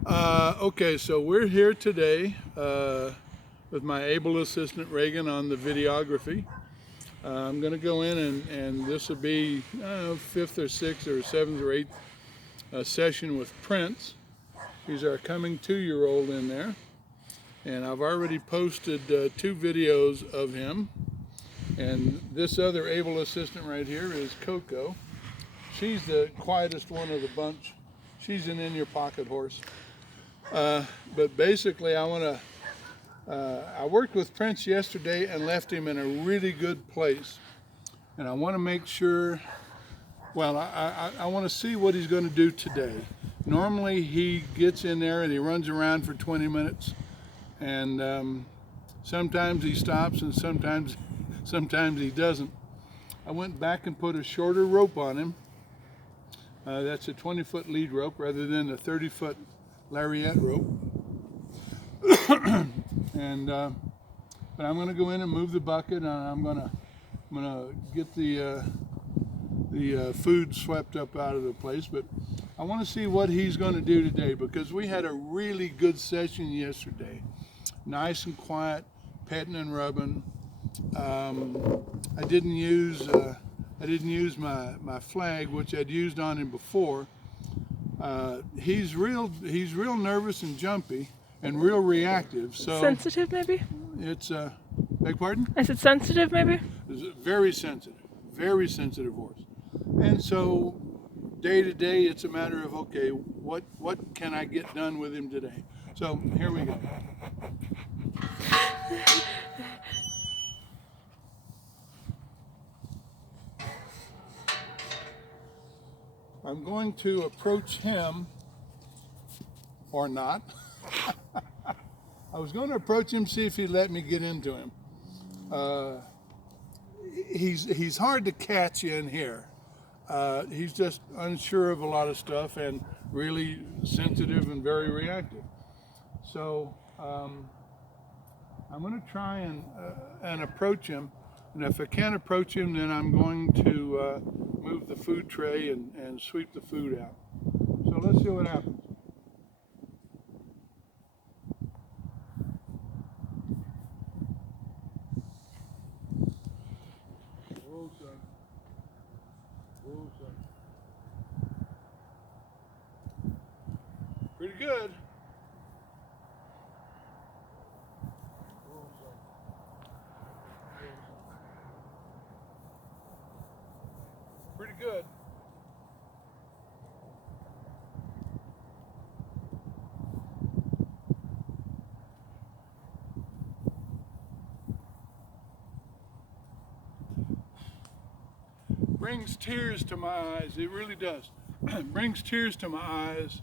Okay, so we're here today with my able assistant Reagan on the videography. I'm going to go in and this will be fifth or sixth or seventh or eighth session with Prince. He's our coming 2-year-old in there. And I've already posted 2 videos of him. And this other able assistant right here is Coco. She's the quietest one of the bunch. She's an in-your-pocket horse. But basically, I worked with Prince yesterday and left him in a really good place. And I want to make sure, well, I want to see what he's going to do today. Normally, he gets in there and he runs around for 20 minutes. And sometimes he stops and sometimes he doesn't. I went back and put a shorter rope on him. That's a 20-foot lead rope rather than a 30-foot lariat rope. And but I'm going to go in and move the bucket, and I'm going to get the food swept up out of the place. But I want to see what he's going to do today, because we had a really good session yesterday. Nice and quiet, petting and rubbing. I didn't use my flag, which I'd used on him before. He's real nervous and jumpy and real reactive. So sensitive, maybe? it's beg pardon? I said sensitive, maybe? It's very sensitive horse. And so day to day, it's a matter of, okay, what can I get done with him today? So here we go. I'm going to approach him, or not. I was going to approach him, see if he'd let me get into him. He's hard to catch in here. He's just unsure of a lot of stuff and really sensitive and very reactive. So I'm going to try and approach him. And if I can't approach him, then I'm going to move the food tray and sweep the food out. So let's see what happens. Whoa, son. Whoa, son. Pretty good. Whoa, son. Whoa, son. Pretty good. Brings tears to my eyes. It really does. Brings tears to my eyes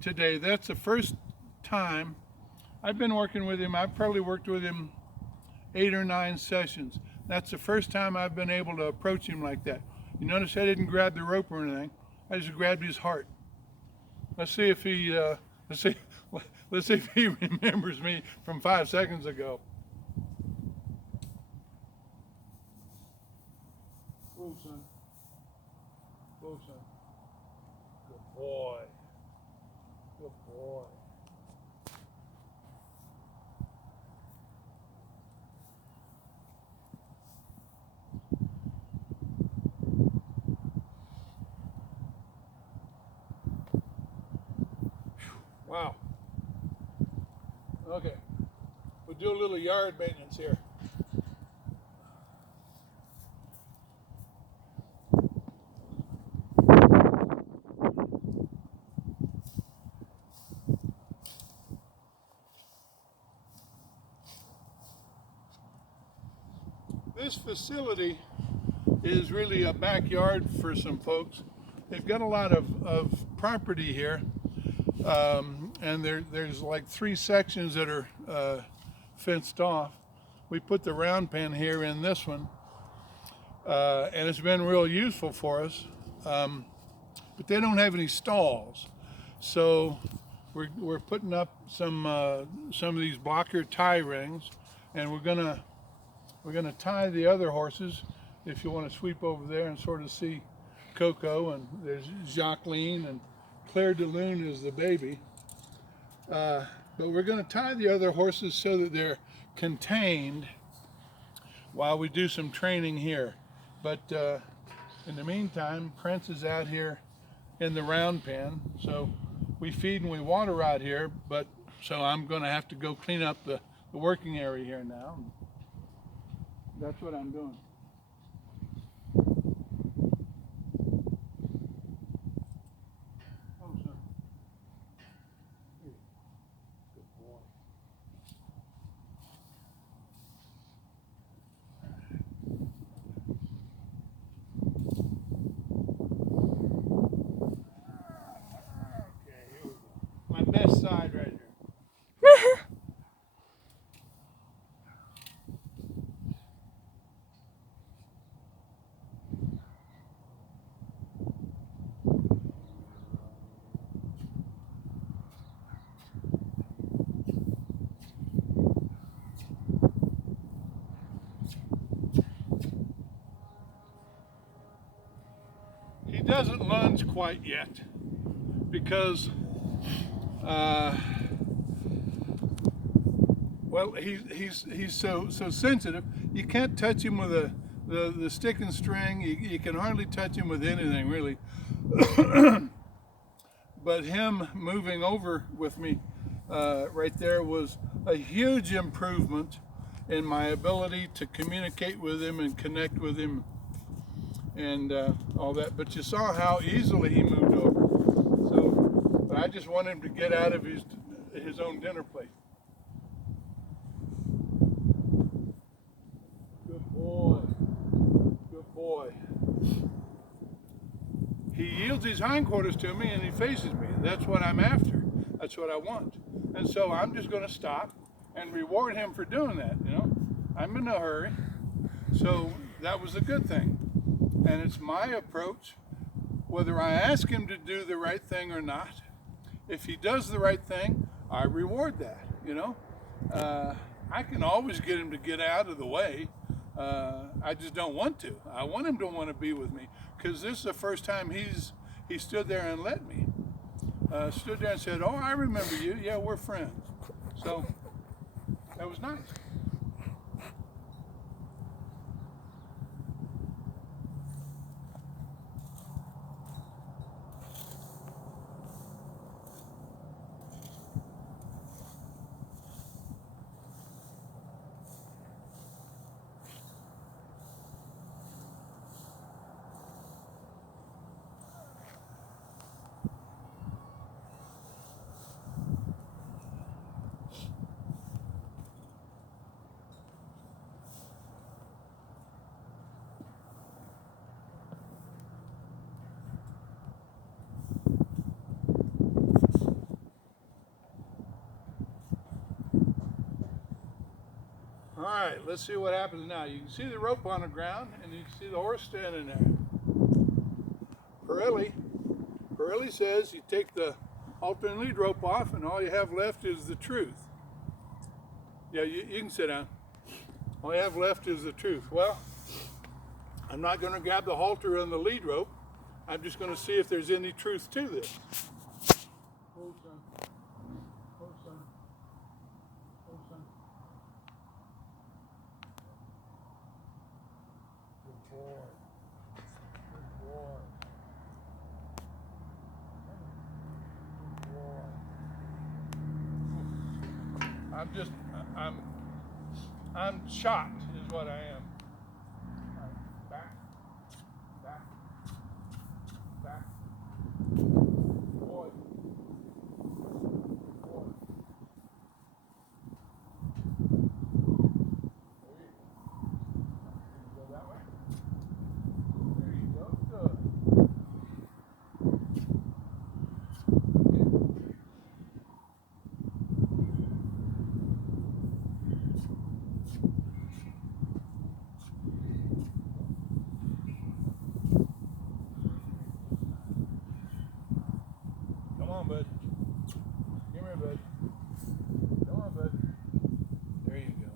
today. That's the first time I've been working with him. I've probably worked with him 8 or 9 sessions. That's the first time I've been able to approach him like that. You notice I didn't grab the rope or anything. I just grabbed his heart. Let's see if he let's see if he remembers me from 5 seconds ago. Whoa, son. Whoa, son. Good boy. Good boy. Wow. Okay. We'll do a little yard maintenance here. This facility is really a backyard for some folks. They've got a lot of property here, and there's like 3 sections that are fenced off. We put the round pen here in this one, and it's been real useful for us, but they don't have any stalls. So we're putting up some of these blocker tie rings, and we're gonna tie the other horses. If you want to sweep over there and sort of see Coco, and there's Jacqueline Claire de Lune is the baby. But we're going to tie the other horses so that they're contained while we do some training here. But in the meantime, Prince is out here in the round pen. So we feed and we water out here, but so I'm going to have to go clean up the working area here now. That's what I'm doing. Oh, son. Here. Good boy. Okay, here we go. My best side right here. He doesn't lunge quite yet because, well, he's so sensitive. You can't touch him with the stick and string. You can hardly touch him with anything really. But him moving over with me right there was a huge improvement in my ability to communicate with him and connect with him and all that. But you saw how easily he moved over. So, but I just want him to get out of his own dinner plate. Good boy. Good boy. He yields his hindquarters to me and he faces me. That's what I'm after. That's what I want. And so I'm just going to stop and reward him for doing that. You know, I'm in a hurry. So that was a good thing. And it's my approach, whether I ask him to do the right thing or not. If he does the right thing, I reward that, you know. I can always get him to get out of the way. I just don't want to. I want him to want to be with me because this is the first time he stood there and let me. Stood there and said, "Oh, I remember you. Yeah, we're friends." So that was nice. All right, let's see what happens now. You can see the rope on the ground and you can see the horse standing there. Pirelli says you take the halter and lead rope off and all you have left is the truth. Yeah, you can sit down. All you have left is the truth. Well, I'm not going to grab the halter and the lead rope. I'm just going to see if there's any truth to this. Hold, son. Hold, son. Hold, son. Good boy. Good boy. Good boy. I'm shocked is what I am. Back. Back. Back. Boy. Boy. There you go. Go that way. There you go. Good. Come on, bud. Come here, bud. Come on, bud. There you go.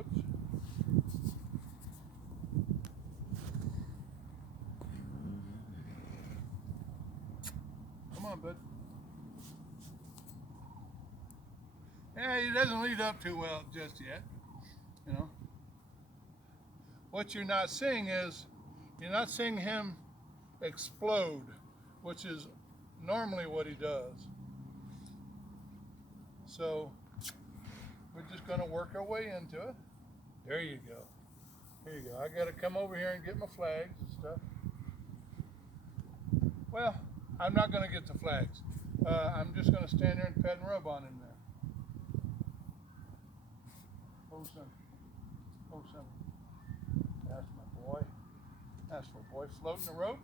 Oops. on, bud. Yeah, he doesn't lead up too well just yet. You know. What you're not seeing is, you're not seeing him explode, which is normally what he does. So we're just going to work our way into it. There you go. Here you go. I got to come over here and get my flags and stuff. Well, I'm not going to get the flags. I'm just going to stand there and pet and rub on him there. Oh, son. Oh, son. That's my boy. That's my boy floating the rope.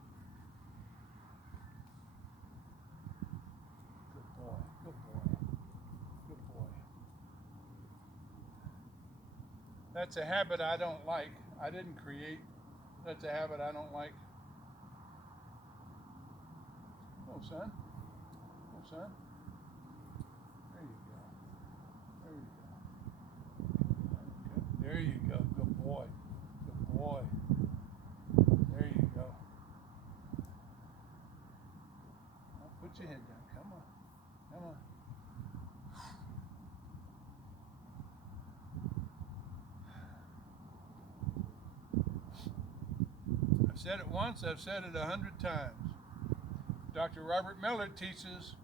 Good boy. Good boy. Good boy. That's a habit I don't like. I didn't create. That's a habit I don't like. Oh, son. Oh, son. There you go. There you go. There you go. Good boy. Good boy. There you go. Now put your head down. Come on. Come on. I've said it once, I've said it 100 times. Dr. Robert Miller teaches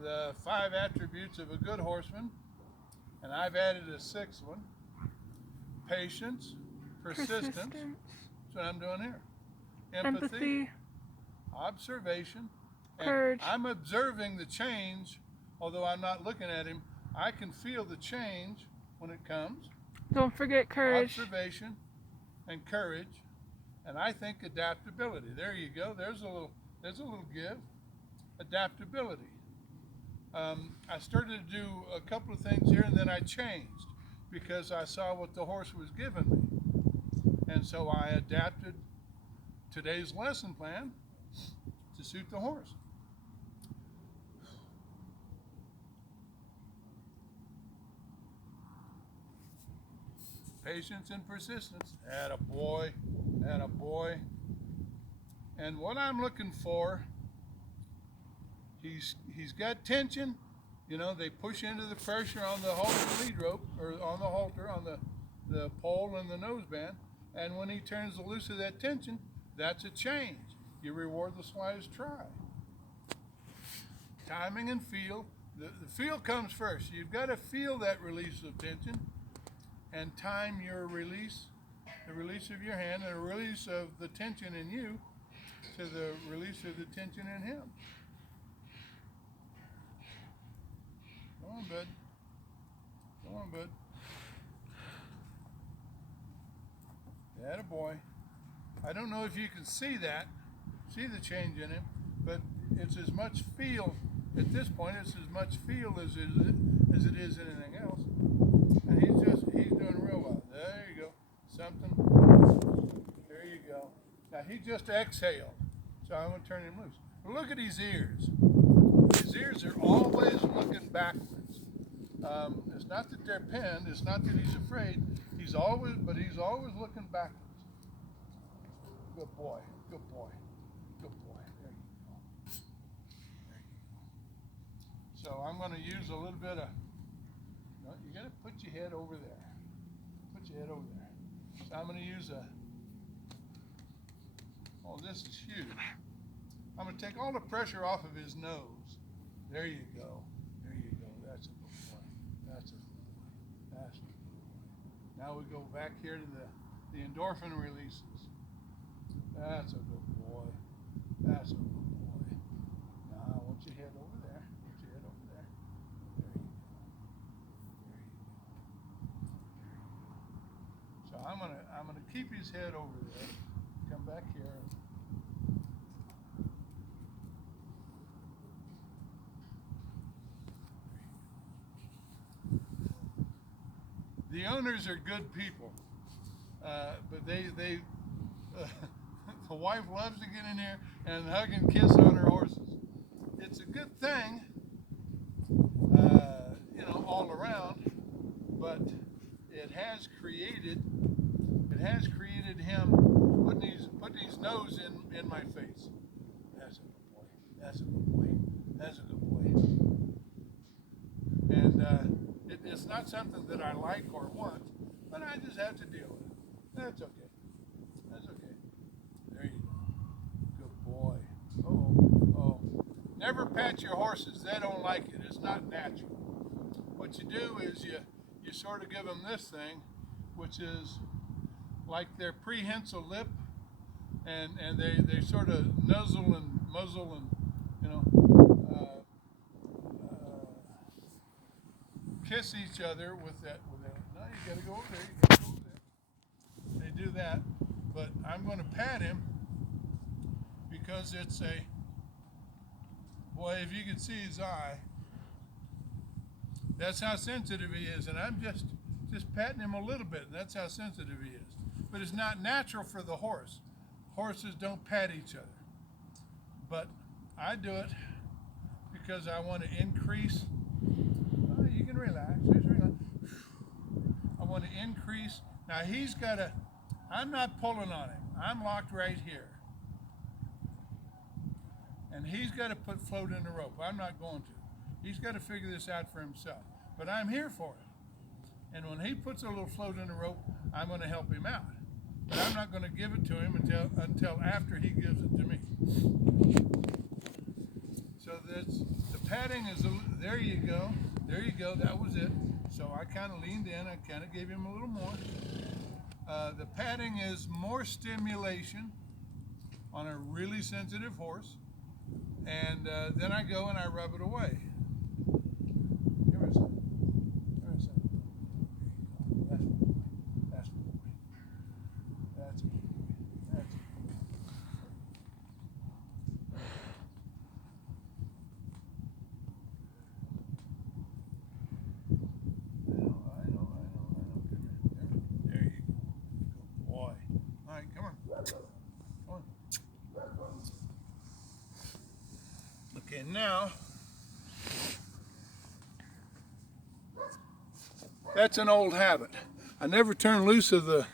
the 5 attributes of a good horseman, and I've added a 6th one. Patience, persistence. That's what I'm doing here. Empathy. Observation. Courage. And I'm observing the change, although I'm not looking at him. I can feel the change when it comes. Don't forget courage. Observation and courage. And I think adaptability. There you go. There's a little give. Adaptability. I started to do a couple of things here, and then I changed because I saw what the horse was giving me. And so I adapted today's lesson plan to suit the horse. Patience and persistence. Attaboy. Attaboy. And what I'm looking for, he's got tension. You know, they push into the pressure on the halter lead rope, or on the halter, on the pole and the noseband. And when he turns the loose of that tension, that's a change. You reward the slightest try. Timing and feel. The feel comes first. You've got to feel that release of tension and time your release, the release of your hand and the release of the tension in you to the release of the tension in him. Come on, bud. Come on, bud. Attaboy. I don't know if you can see the change in him, but it's as much feel at this point. It's as much feel as it is anything else. And he's doing real well. There you go. Something. There you go. Now he just exhaled, so I'm going to turn him loose. But look at his ears. His ears are always looking backwards. It's not that they're pinned. It's not that he's afraid. He's always looking backwards. Good boy. Good boy. Good boy. There you go. There you go. So I'm going to use a little bit of. No, you got to put your head over there. Put your head over there. So I'm going to use a. Oh, this is huge. I'm going to take all the pressure off of his nose. There you go. There you go. That's a good boy. That's a good boy. That's a good boy. Now we go back here to the endorphin releases. That's a good boy. That's a good boy. Now I want your head over there. Put your head over there. There you go. There you go. So I'm gonna keep his head over there. Come back here. The owners are good people, but they the wife loves to get in here and hug and kiss on her horses. It's a good thing, all around, but it has created him putting his nose in my face. That's a good boy. That's a good boy. not something that I like or want, but I just have to deal with it. That's okay. That's okay. There you go. Good boy. Oh. Never pet your horses. They don't like it. It's not natural. What you do is you sort of give them this thing, which is like their prehensile lip, and they sort of nuzzle and muzzle and, you know, kiss each other with that. No, you gotta go over there. You gotta go over there. They do that, but I'm going to pat him because it's a boy. If you could see his eye, that's how sensitive he is, and I'm just patting him a little bit. And that's how sensitive he is. But it's not natural for the horse. Horses don't pat each other, but I do it because I want to increase. You can relax. Just relax. I want to increase. Now he's got to. I'm not pulling on him. I'm locked right here, and he's got to put float in the rope. I'm not going to. He's got to figure this out for himself. But I'm here for it. And when he puts a little float in the rope, I'm going to help him out. But I'm not going to give it to him until after he gives it to me. So the padding is, there you go. There you go. That was it. So I kind of leaned in. I kind of gave him a little more. The padding is more stimulation on a really sensitive horse. And then I go and I rub it away. Give me a second. Give me a second. That's my boy. That's my boy. That's my boy. I know. Come here. There you go. Good boy. All right, come on. Come on. Okay, now that's an old habit. I never turn loose of the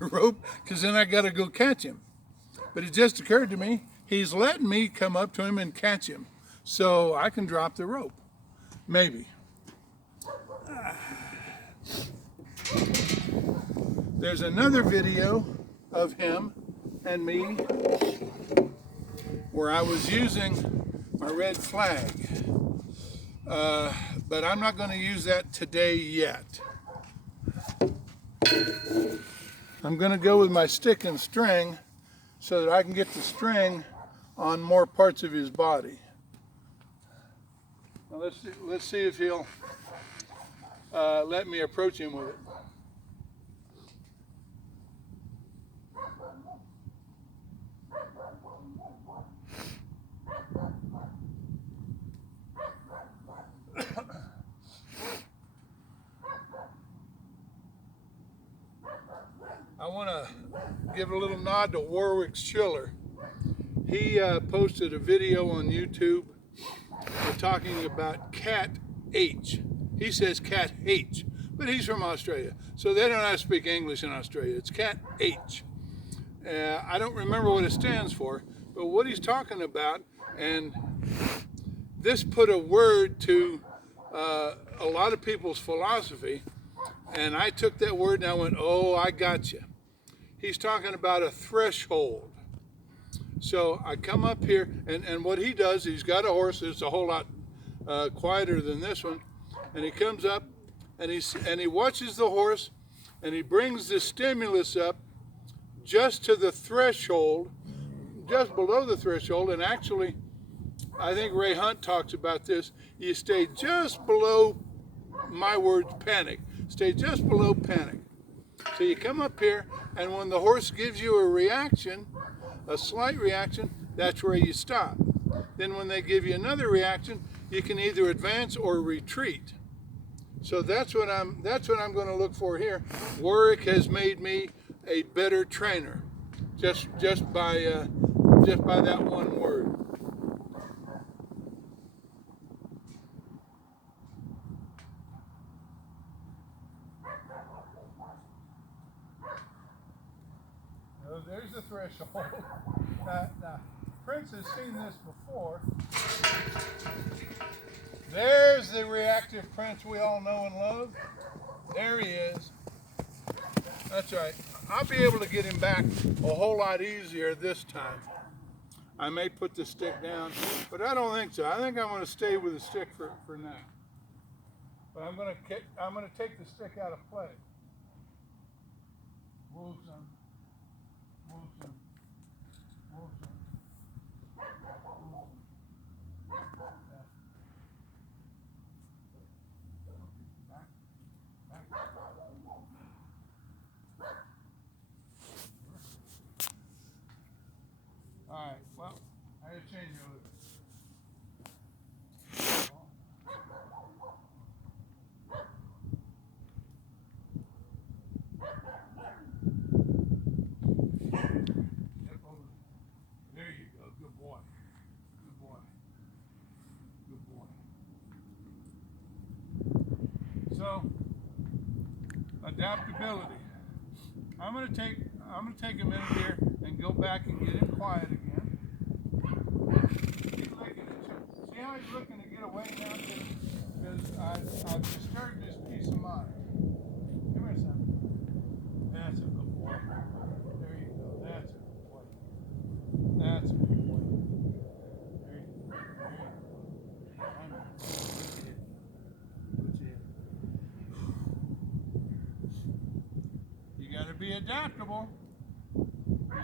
rope because then I got to go catch him. But it just occurred to me he's letting me come up to him and catch him, so I can drop the rope. Maybe. There's another video of him and me where I was using my red flag. But I'm not going to use that today yet. I'm going to go with my stick and string so that I can get the string on more parts of his body. Now let's see if he'll let me approach him with it. I want to give a little nod to Warwick Schiller. He posted a video on YouTube talking about Cat H. He says Cat H, but he's from Australia, so they don't have to speak English in Australia. It's Cat H. I don't remember what it stands for, but what he's talking about, and this put a word to a lot of people's philosophy, and I took that word and I went, oh, I got you. He's talking about a threshold. So I come up here, and what he does, he's got a horse that's a whole lot quieter than this one, and he comes up and he watches the horse, and he brings the stimulus up just to the threshold, just below the threshold, and actually, I think Ray Hunt talks about this. You stay just below, my words, panic. Stay just below panic. So you come up here, and when the horse gives you a reaction, a slight reaction, that's where you stop. Then when they give you another reaction, you can either advance or retreat. So that's what I'm going to look for here. Warwick has made me a better trainer, just by that one word. So there's the threshold. Now, Prince has seen this before. There's the reactive prince we all know and love. There he is. That's right. I'll be able to get him back a whole lot easier this time. I may put the stick down, but I don't think so. I think I'm going to stay with the stick for now. But I'm going to take the stick out of play. Move some. Move some. Move some. All right, well, I gotta change a little. There you go, good boy. Good boy. Good boy. So, adaptability. I'm gonna take a minute here and go back and get him quiet again. He's licking at you. See how he's looking to get away now? Because I've disturbed his peace of mind. Come here, son. That's a good boy. There you go. That's a good boy. That's a good boy. There you go. There you go. I'm good. Good. You gotta be adaptable. You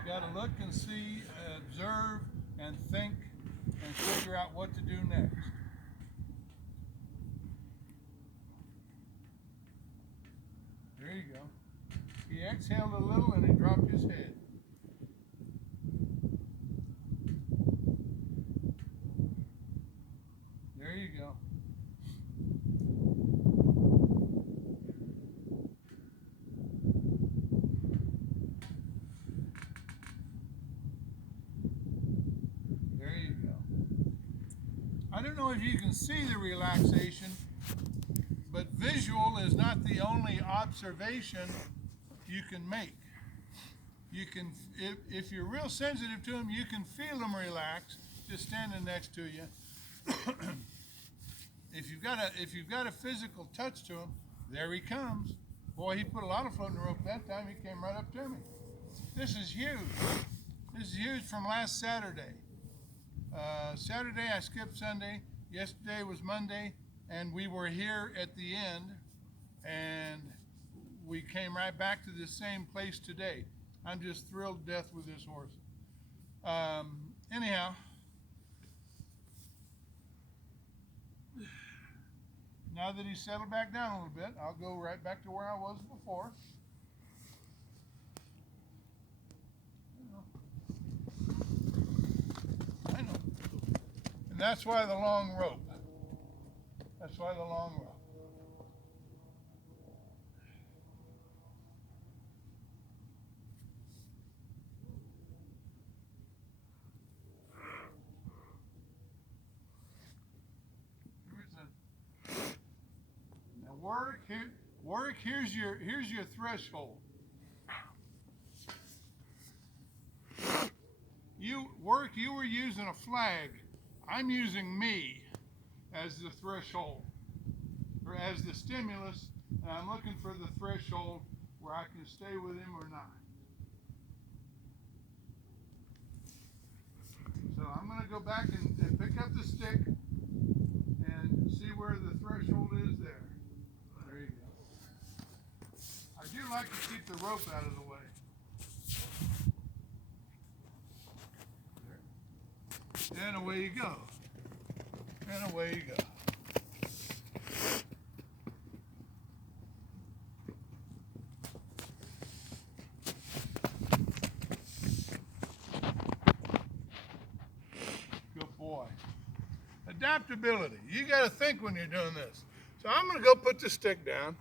gotta look and see, observe, and think, and figure out what to do next. There you go. He exhaled a little and he dropped his head. There you go. I don't know if you can see the relaxation, but visual is not the only observation you can make. You can, if you're real sensitive to them, you can feel them relax just standing next to you. If you've got a physical touch to him, there he comes. Boy, he put a lot of floating rope that time. He came right up to me. This is huge. This is huge from last Saturday. Saturday I skipped Sunday, yesterday was Monday, and we were here at the end, and we came right back to the same place today. I'm just thrilled to death with this horse. Anyhow, now that he's settled back down a little bit, I'll go right back to where I was before. And that's why the long rope. That's why the long rope. Now Warwick, here's your threshold. Warwick, you were using a flag. I'm using me as the threshold, or as the stimulus, and I'm looking for the threshold where I can stay with him or not. So I'm going to go back and pick up the stick and see where the threshold is there. There you go. I do like to keep the rope out of the way. And away you go. And away you go. Good boy. Adaptability. You got to think when you're doing this. So I'm going to go put the stick down.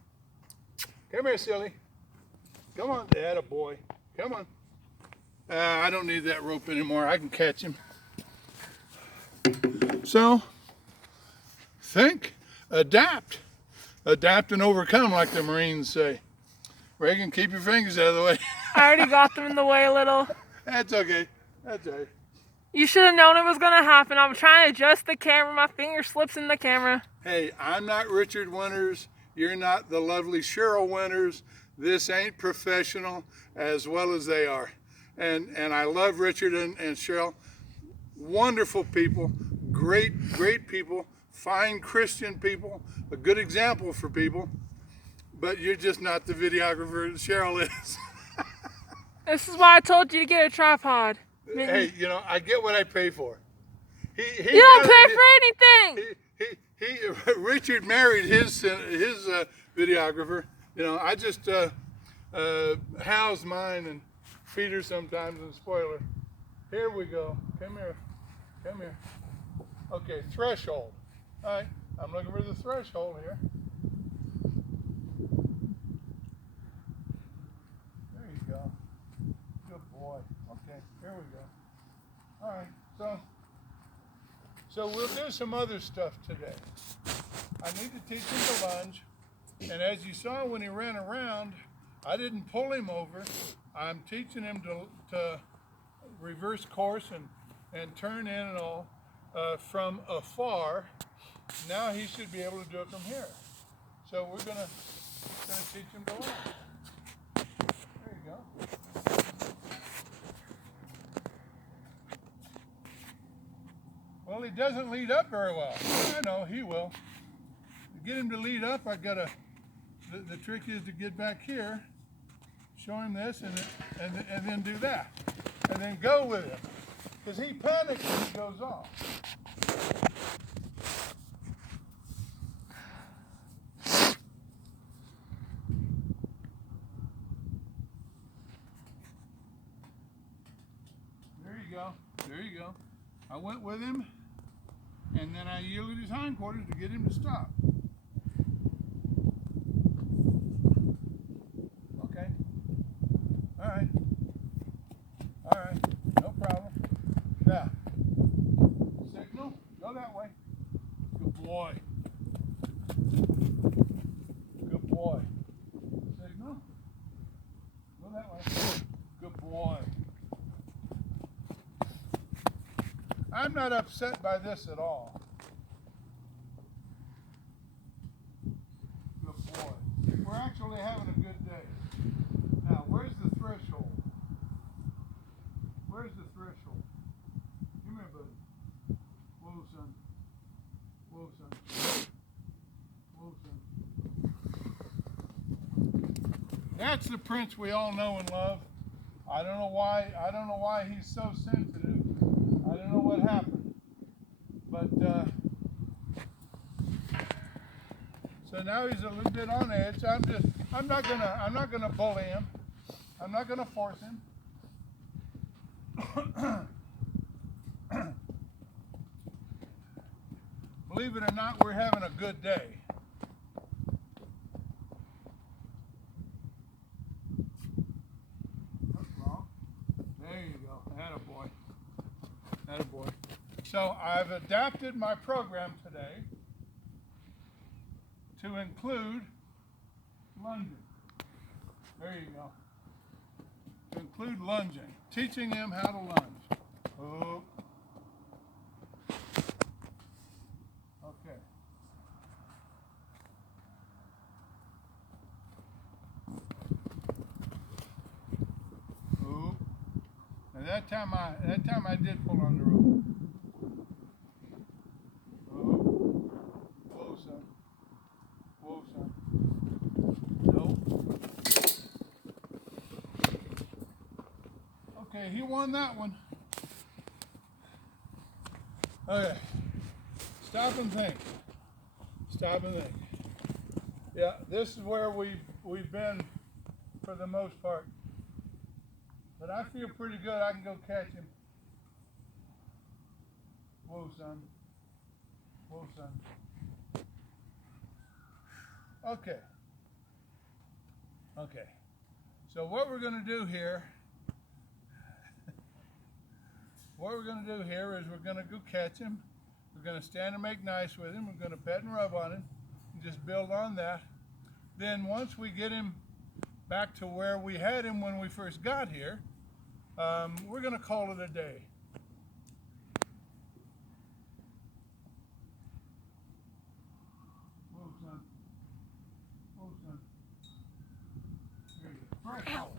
Come here, silly. Come on, Dad, a boy. Come on. I don't need that rope anymore. I can catch him. So, think, adapt. Adapt and overcome, like the Marines say. Reagan, keep your fingers out of the way. I already got them in the way a little. That's okay. That's all right. You should have known it was gonna happen. I'm trying to adjust the camera. My finger slips in the camera. Hey, I'm not Richard Winters. You're not the lovely Cheryl Winters. This ain't professional as well as they are. And I love Richard and Cheryl. Wonderful people, great people, fine Christian people, a good example for people. But you're just not the videographer Cheryl is. This is why I told you to get a tripod. Hey, you know, I get what I pay for. You don't pay for anything. Richard married his videographer. You know, I just house mine and feed her sometimes and spoil her. Here we go. Come here. Come here. Okay, threshold. All right, I'm looking for the threshold here. There you go. Good boy. Okay, here we go. All right, so we'll do some other stuff today. I need to teach him to lunge, and as you saw when he ran around, I didn't pull him over. I'm teaching him to reverse course and turn in and all from afar. Now he should be able to do it from here. So we're gonna teach him to lunge. There you go. Well, he doesn't lead up very well. I know he will. To get him to lead up, I gotta. The trick is to get back here, show him this, and then do that, and then go with him, because he panics when he goes off. There you go. There you go. I went with him, and then I yielded his hindquarters to get him to stop. Okay. All right. All right. No problem. Now, signal. Go that way. Good boy. Good boy. Signal. Go that way. Good boy. I'm not upset by this at all. Good boy. We're actually having a good day. Now, where's the threshold? Where's the threshold? Come here, buddy. Whoa, son. Whoa, son. Whoa, son. That's the Prince we all know and love. I don't know why he's so sensitive. I don't know what happened, but so now he's a little bit on edge. I'm not gonna bully him. I'm not gonna force him. Believe it or not, we're having a good day. That's wrong. There you go. Attaboy. Attaboy. So I've adapted my program today to include lunging. There you go. To include lunging. Teaching him how to lunge. Oh. Okay. Oh. Now that time I did pull on the rope. Oh. Whoa, son. Whoa, son. Nope. Okay, he won that one. Okay. Stop and think. Stop and think. Yeah, this is where we've been for the most part. But I feel pretty good. I can go catch him. Whoa, son. Whoa, son. Okay. Okay. So what we're going to do here, is we're going to go catch him. We're going to stand and make nice with him. We're going to pet and rub on him and just build on that. Then once we get him back to where we had him when we first got here, we're going to call it a day. son. Whoa, son. There you go. First ball.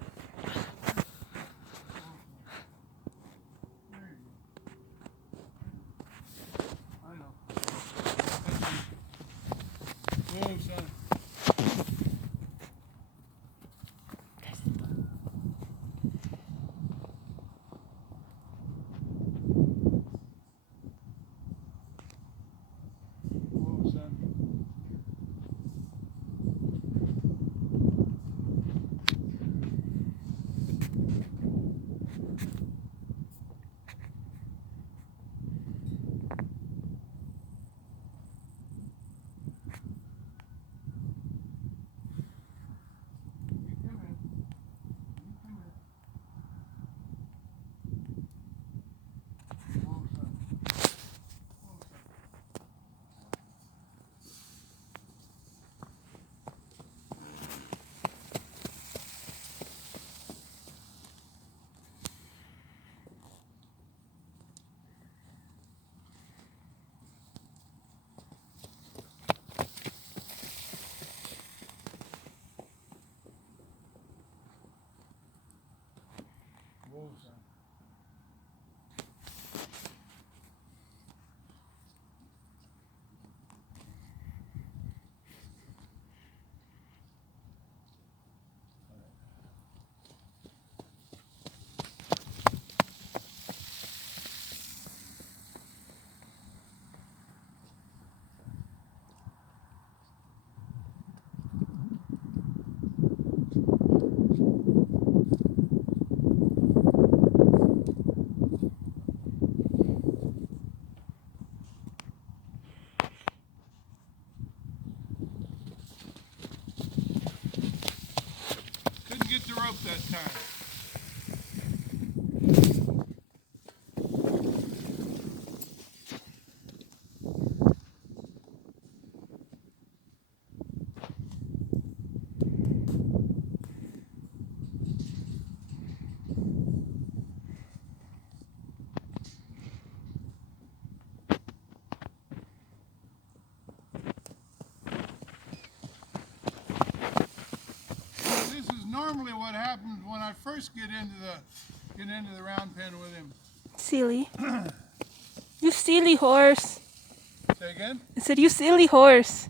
There you go. I know. Whoa, son. Whoa, son. Whoa, son. Couldn't get the rope that time. This is normally what happens when I first get into the round pen with him. Silly. You silly horse. Say again? I said, you silly horse.